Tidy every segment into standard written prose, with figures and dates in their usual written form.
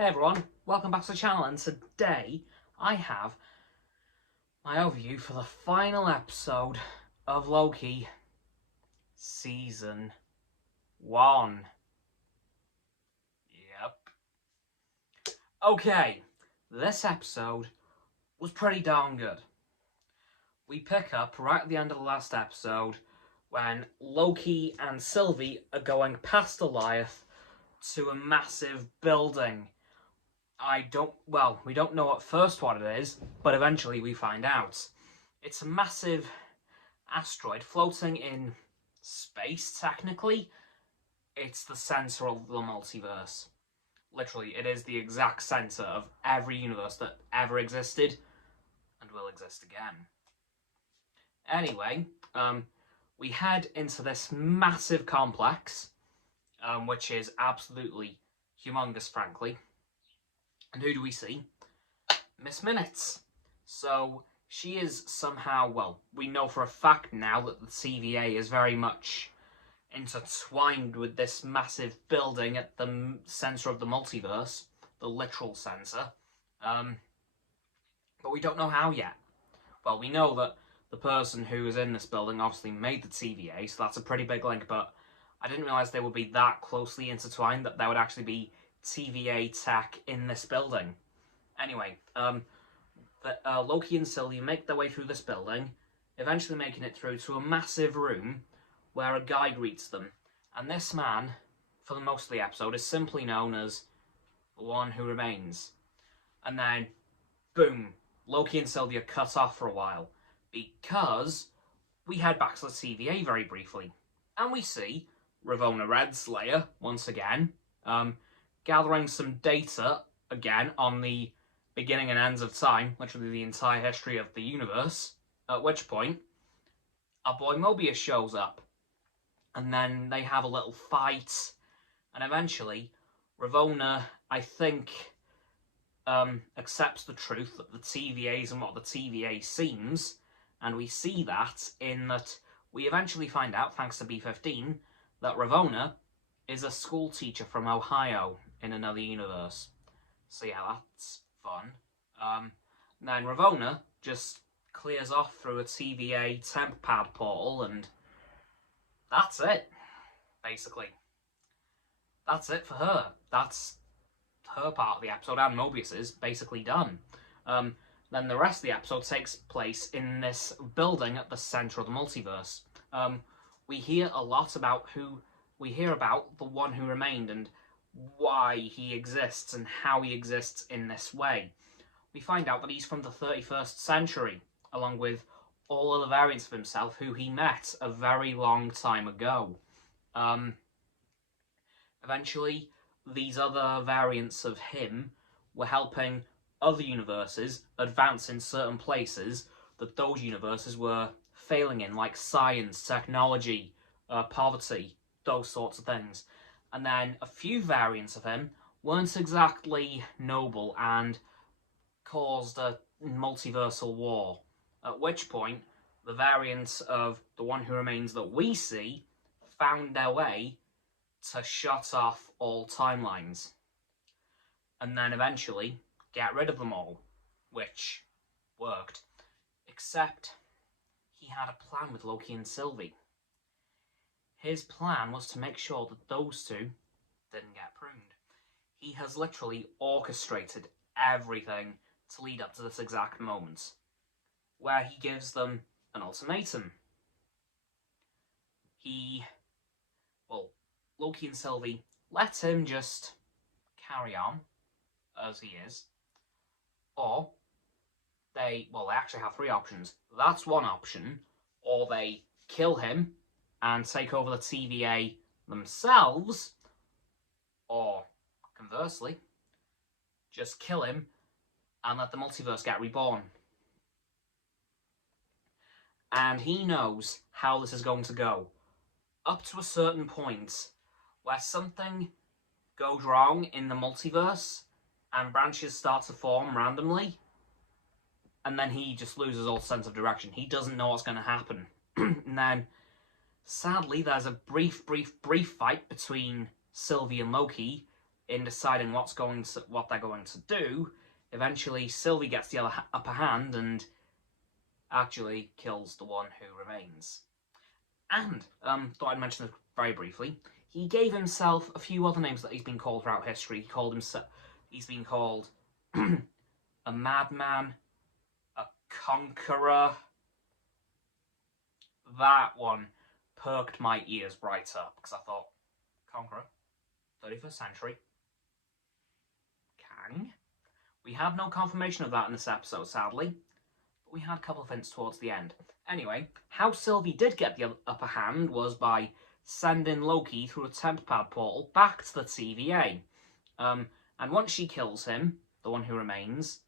Hey everyone, welcome back to the channel, and today I have my overview for the final episode of Loki Season 1. Yep. Okay, this episode was pretty darn good. We pick up right at the end of the last episode when Loki and Sylvie are going past Goliath to a massive building. We don't know at first what it is, but eventually we find out. It's a massive asteroid floating in space, technically. It's the centre of the multiverse. Literally, it is the exact centre of every universe that ever existed and will exist again. Anyway, we head into this massive complex, which is absolutely humongous, frankly. And who do we see? Miss Minutes. So she is somehow, well, we know for a fact now that the TVA is very much intertwined with this massive building at the centre of the multiverse, the literal centre. But we don't know how yet. Well, we know that the person who is in this building obviously made the TVA, so that's a pretty big link, but I didn't realise they would be that closely intertwined, that there would actually be TVA tech in this building. Anyway, Loki and Sylvie make their way through this building, eventually making it through to a massive room where a guy greets them. And this man, for the most of the episode, is simply known as the One Who Remains. And then, boom, Loki and Sylvie are cut off for a while, because we head back to the TVA very briefly. And we see Ravonna Redslayer, once again, gathering some data, again, on the beginning and ends of time, literally the entire history of the universe, at which point our boy Mobius shows up. And then they have a little fight, and eventually Ravonna, I think, accepts the truth that the TVA isn't what the TVA seems, and we see that in that we eventually find out, thanks to B-15, that Ravonna is a school teacher from Ohio in another universe. So yeah, that's fun. Then Ravonna just clears off through a TVA temp pad portal, and that's it, basically. That's it for her. That's her part of the episode, and Mobius is basically done. Then the rest of the episode takes place in this building at the centre of the multiverse. We hear a lot about the One Who Remained and why he exists and how he exists in this way. We find out that he's from the 31st century, along with all other variants of himself who he met a very long time ago. Eventually, these other variants of him were helping other universes advance in certain places that those universes were failing in, like science, technology, poverty, those sorts of things. And then a few variants of him weren't exactly noble and caused a multiversal war, at which point the variants of the One Who Remains that we see found their way to shut off all timelines, and then eventually get rid of them all, which worked. Except he had a plan with Loki and Sylvie. His plan was to make sure that those two didn't get pruned. He has literally orchestrated everything to lead up to this exact moment, where he gives them an ultimatum. Loki and Sylvie let him just carry on as he is, or they actually have three options. That's one option, or they kill him and take over the TVA themselves, or conversely, just kill him and let the multiverse get reborn. And he knows how this is going to go. Up to a certain point where something goes wrong in the multiverse and branches start to form randomly, and then he just loses all sense of direction. He doesn't know what's going to happen. And then, sadly, there's a brief fight between Sylvie and Loki in deciding what they're going to do, eventually Sylvie gets the upper hand and actually kills the one who remains. And, thought I'd mention this very briefly, he gave himself a few other names that he's been called throughout history. He's been called a madman, a conqueror. That one perked my ears right up, because I thought, conqueror, 31st century, Kang? We had no confirmation of that in this episode, sadly, but we had a couple of hints towards the end. Anyway, how Sylvie did get the upper hand was by sending Loki through a temp pad portal back to the TVA. And once she kills him, the one who remains,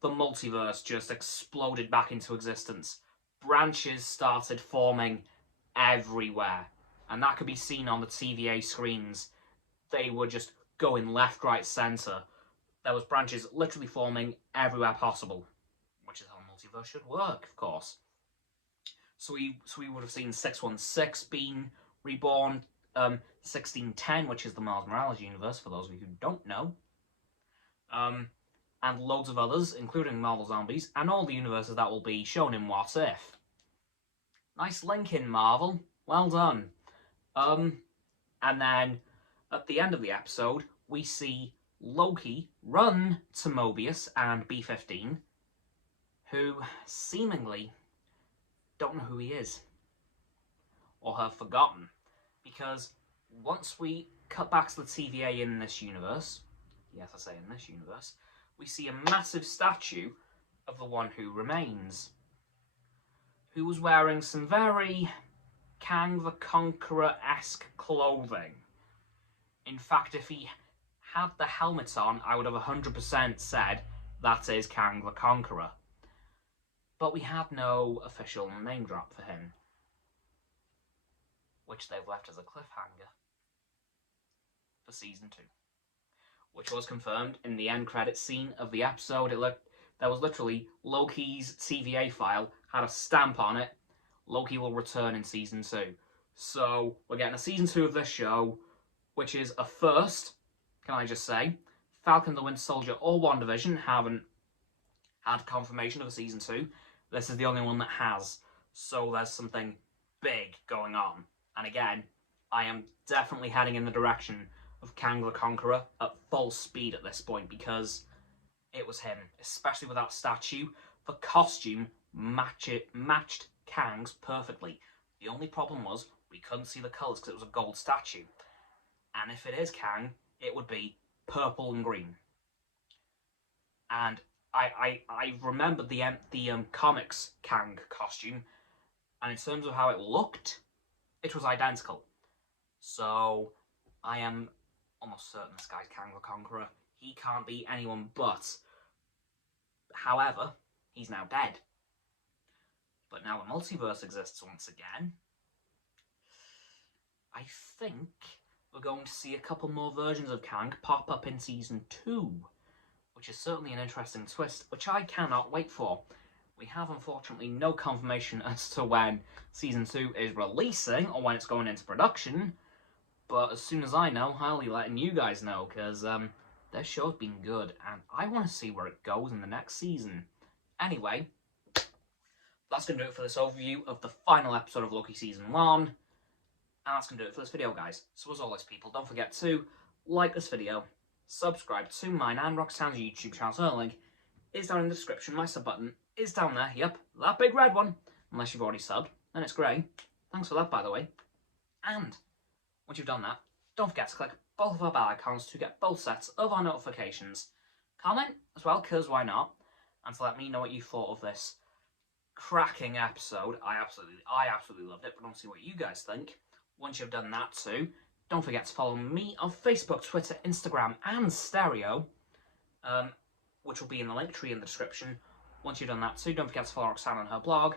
the multiverse just exploded back into existence. Branches started forming everywhere, and that could be seen on the TVA screens. They were just going left, right, centre. There was branches literally forming everywhere possible, which is how multiverse should work, of course. So we would have seen 616 being reborn, 1610, which is the Miles Morales universe, for those of you who don't know, and loads of others, including Marvel Zombies, and all the universes that will be shown in What If. Nice link in, Marvel. Well done. And then, at the end of the episode, we see Loki run to Mobius and B-15, who seemingly don't know who he is, or have forgotten, because once we cut back to the TVA in this universe, yes, I say in this universe, we see a massive statue of the one who remains, who was wearing some very Kang the Conqueror-esque clothing. In fact, if he had the helmet on, I would have 100% said that is Kang the Conqueror. But we had no official name drop for him, which they've left as a cliffhanger for Season 2. Which was confirmed in the end credits scene of the episode. There was literally Loki's TVA file, had a stamp on it. Loki will return in Season 2. So, we're getting a Season 2 of this show, which is a first, can I just say. Falcon the Winter Soldier or WandaVision haven't had confirmation of a Season 2. This is the only one that has. So there's something big going on. And again, I am definitely heading in the direction of Kang the Conqueror at full speed at this point, because it was him, especially with that statue. The costume matched Kang's perfectly. The only problem was we couldn't see the colours because it was a gold statue. And if it is Kang, it would be purple and green. And I remembered the comics Kang costume, and in terms of how it looked, it was identical. So I am almost certain this guy's Kang the Conqueror. He can't be anyone but. However, he's now dead. But now a multiverse exists once again. I think we're going to see a couple more versions of Kang pop up in Season 2, which is certainly an interesting twist, which I cannot wait for. We have, unfortunately, no confirmation as to when Season 2 is releasing, or when it's going into production, but as soon as I know, I'll be letting you guys know, because their show's been good, and I want to see where it goes in the next season. Anyway, that's going to do it for this overview of the final episode of Loki Season 1, and that's going to do it for this video, guys. So as always, people, don't forget to like this video, subscribe to mine and Roxanne's YouTube channel, so the link is down in the description. My sub button is down there, yep, that big red one, unless you've already subbed, and it's grey. Thanks for that, by the way. And once you've done that, don't forget to click both of our bell icons to get both sets of our notifications. Comment as well, because why not? And to let me know what you thought of this cracking episode. I absolutely loved it, but I want to see what you guys think. Once you've done that too, don't forget to follow me on Facebook, Twitter, Instagram, and Stereo, which will be in the link tree in the description. Once you've done that too, don't forget to follow Roxanne on her blog,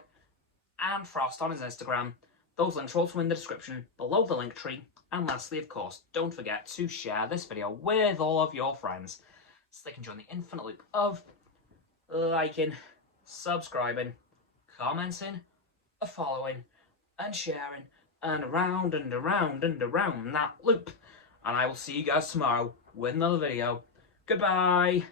and Frost on his Instagram. Those links are also in the description below the link tree. And lastly, of course, don't forget to share this video with all of your friends, so they can join the infinite loop of liking, subscribing, commenting, following, and sharing, and around and around and around that loop. And I will see you guys tomorrow with another video. Goodbye!